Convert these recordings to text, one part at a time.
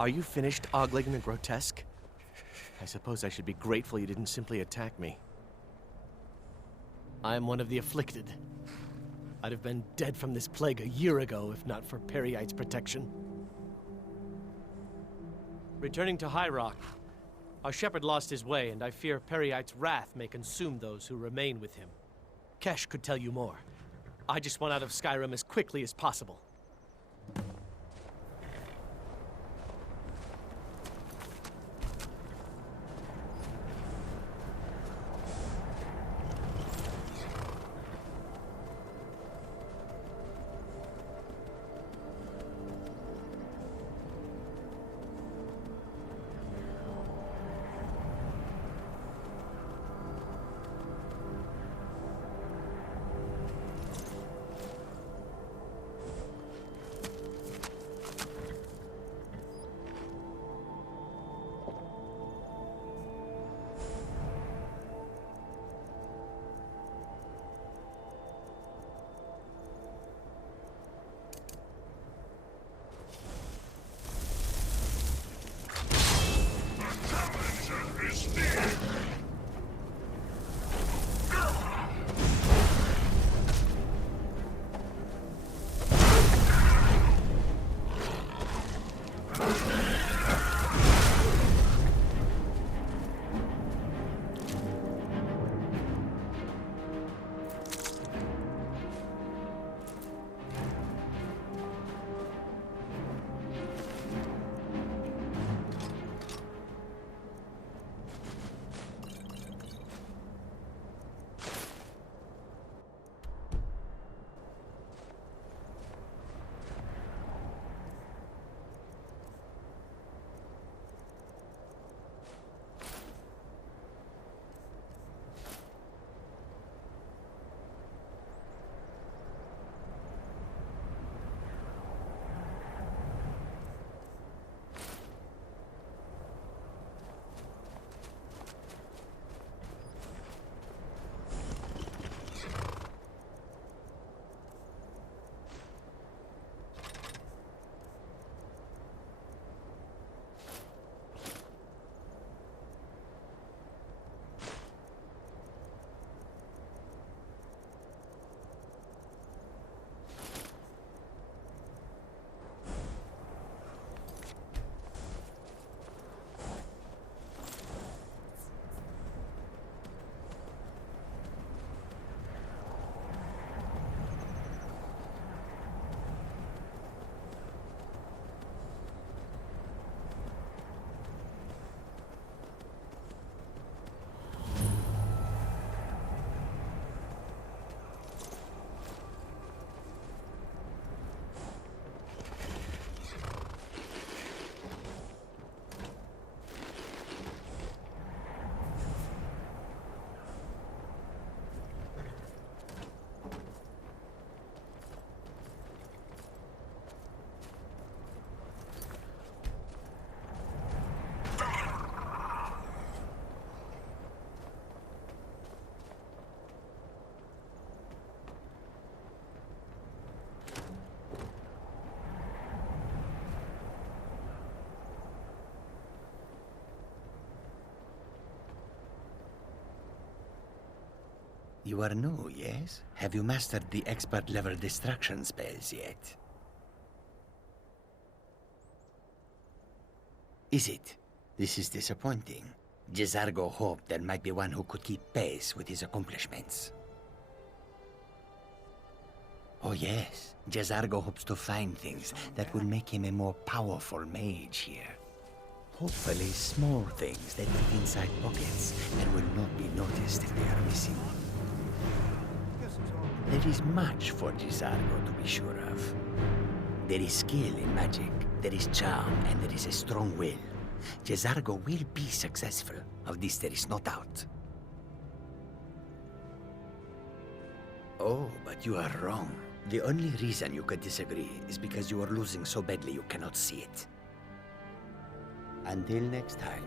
Are you finished ogling the grotesque? I suppose I should be grateful you didn't simply attack me. I am one of the afflicted. I'd have been dead from this plague a year ago if not for Peryite's protection. Returning to High Rock, our shepherd lost his way, and I fear Peryite's wrath may consume those who remain with him. Kesh could tell you more. I just want out of Skyrim as quickly as possible. You are new, yes? Have you mastered the expert-level distraction spells yet? Is it? This is disappointing. Jezargo hoped there might be one who could keep pace with his accomplishments. Oh yes, Jezargo hopes to find things that will make him a more powerful mage here. Hopefully small things that fit inside pockets and will not be noticed if they are missing. There is much for Jezargo to be sure of. There is skill in magic, there is charm, and there is a strong will. Jezargo will be successful. Of this there is no doubt. Oh, but you are wrong. The only reason you could disagree is because you are losing so badly you cannot see it. Until next time.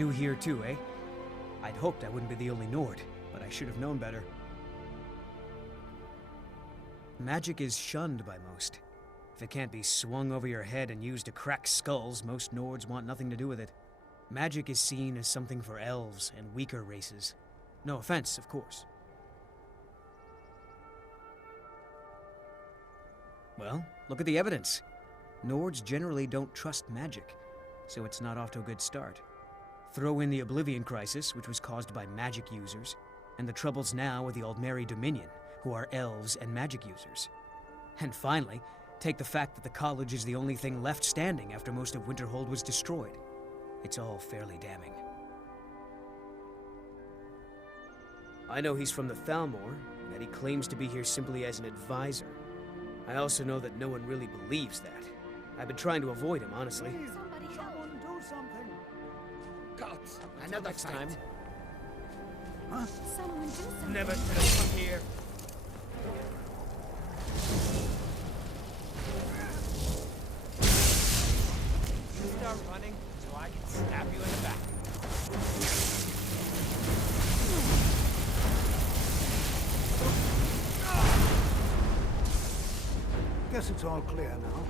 New here too, eh? I'd hoped I wouldn't be the only Nord, but I should have known better. Magic is shunned by most. If it can't be swung over your head and used to crack skulls, most Nords want nothing to do with it. Magic is seen as something for elves and weaker races. No offense, of course. Well, look at the evidence. Nords generally don't trust magic, so it's not off to a good start. Throw in the Oblivion Crisis, which was caused by magic users, and the troubles now with the Aldmeri Dominion, who are elves and magic users. And finally, take the fact that the college is the only thing left standing after most of Winterhold was destroyed. It's all fairly damning. I know he's from the Thalmor, and that he claims to be here simply as an advisor. I also know that no one really believes that. I've been trying to avoid him, honestly. Please, someone do something. Gods, another Next time. Huh? Someone do something. Never should have come here. You start running so I can stab you in the back. Guess it's all clear now.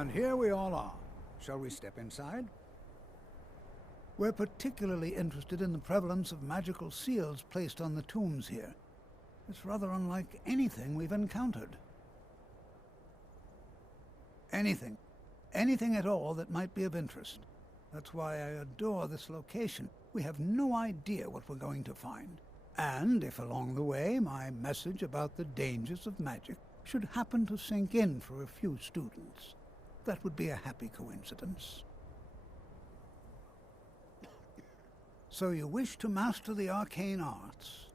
And here we all are. Shall we step inside? We're particularly interested in the prevalence of magical seals placed on the tombs here. It's rather unlike anything we've encountered. Anything. Anything at all that might be of interest. That's why I adore this location. We have no idea what we're going to find. And if along the way my message about the dangers of magic should happen to sink in for a few students, that would be a happy coincidence. So you wish to master the arcane arts?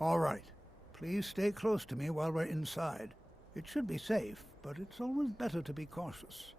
All right. Please stay close to me while we're inside. It should be safe, but it's always better to be cautious.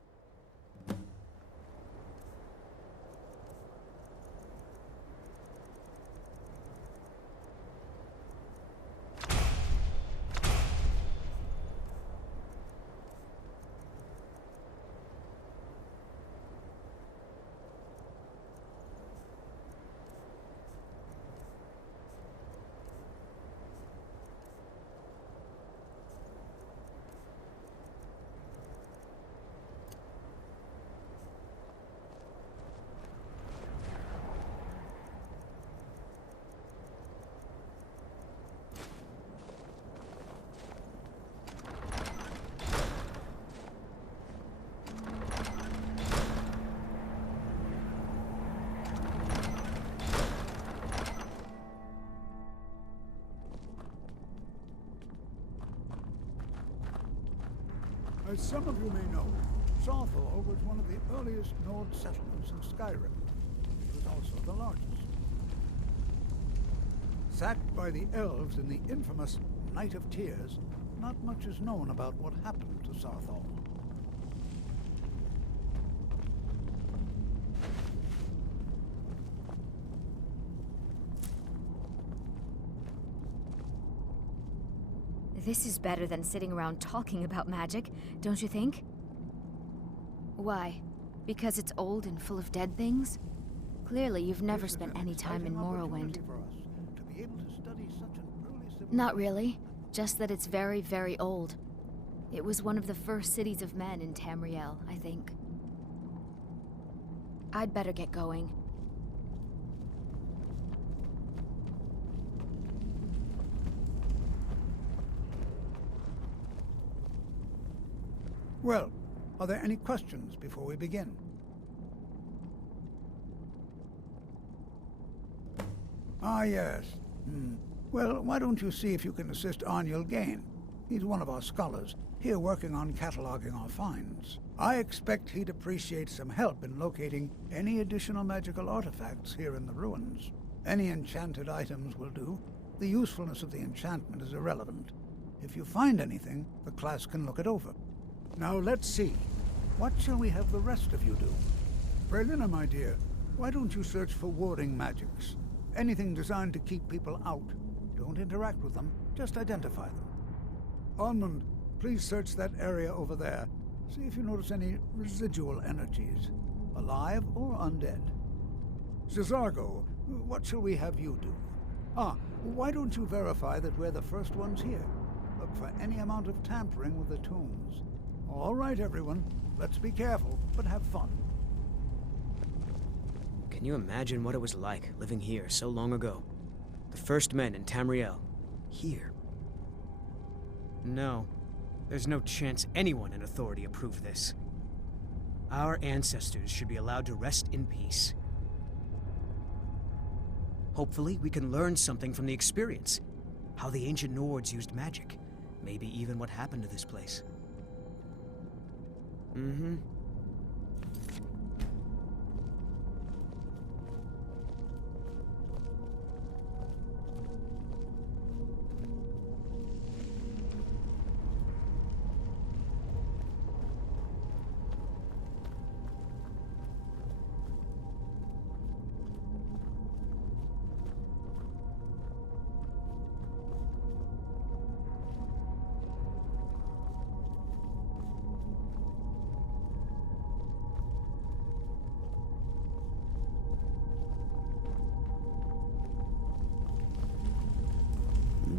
As some of you may know, Sarthaal was one of the earliest Nord settlements in Skyrim. It was also the largest. Sacked by the elves in the infamous Night of Tears, not much is known about what happened to Sarthaal. This is better than sitting around talking about magic, don't you think? Why? Because it's old and full of dead things? Clearly, you've never spent any time in Morrowind. Not really. Just that it's very, very old. It was one of the first cities of men in Tamriel, I think. I'd better get going. Well, are there any questions before we begin? Ah, yes. Well, why don't you see if you can assist Arniel Gain? He's one of our scholars, here working on cataloging our finds. I expect he'd appreciate some help in locating any additional magical artifacts here in the ruins. Any enchanted items will do. The usefulness of the enchantment is irrelevant. If you find anything, the class can look it over. Now let's see. What shall we have the rest of you do? Berlina, my dear, why don't you search for warding magics? Anything designed to keep people out. Don't interact with them, just identify them. Håmund, please search that area over there. See if you notice any residual energies, alive or undead. Cesargo, what shall we have you do? Why don't you verify that we're the first ones here? Look for any amount of tampering with the tombs. All right, everyone. Let's be careful, but have fun. Can you imagine what it was like living here so long ago? The first men in Tamriel. Here. No. There's no chance anyone in authority approved this. Our ancestors should be allowed to rest in peace. Hopefully, we can learn something from the experience. How the ancient Nords used magic. Maybe even what happened to this place.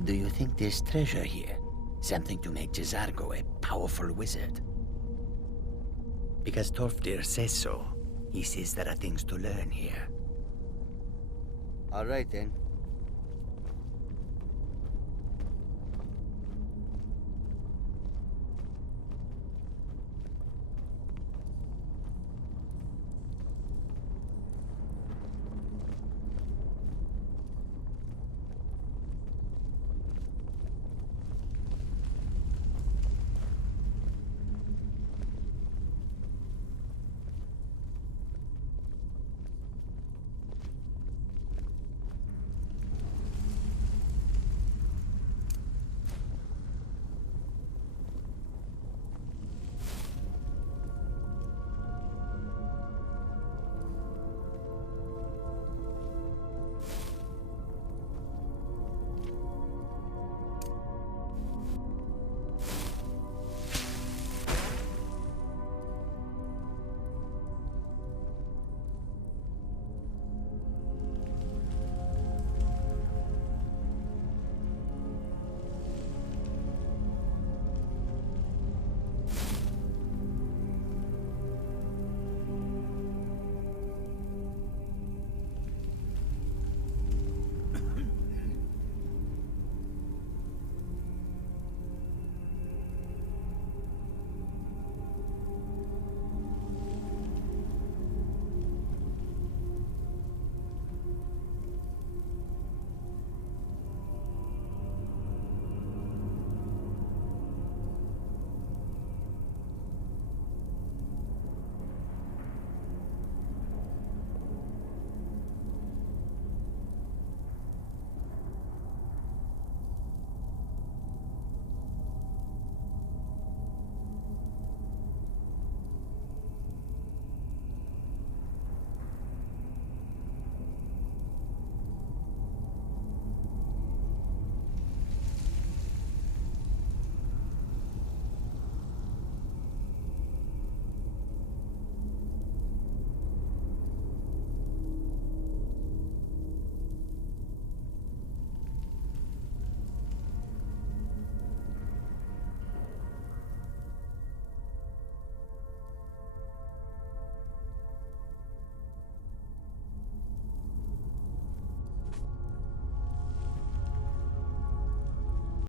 Do you think there's treasure here? Something to make Cesargo a powerful wizard? Because Torfdir says so. He says there are things to learn here. All right then.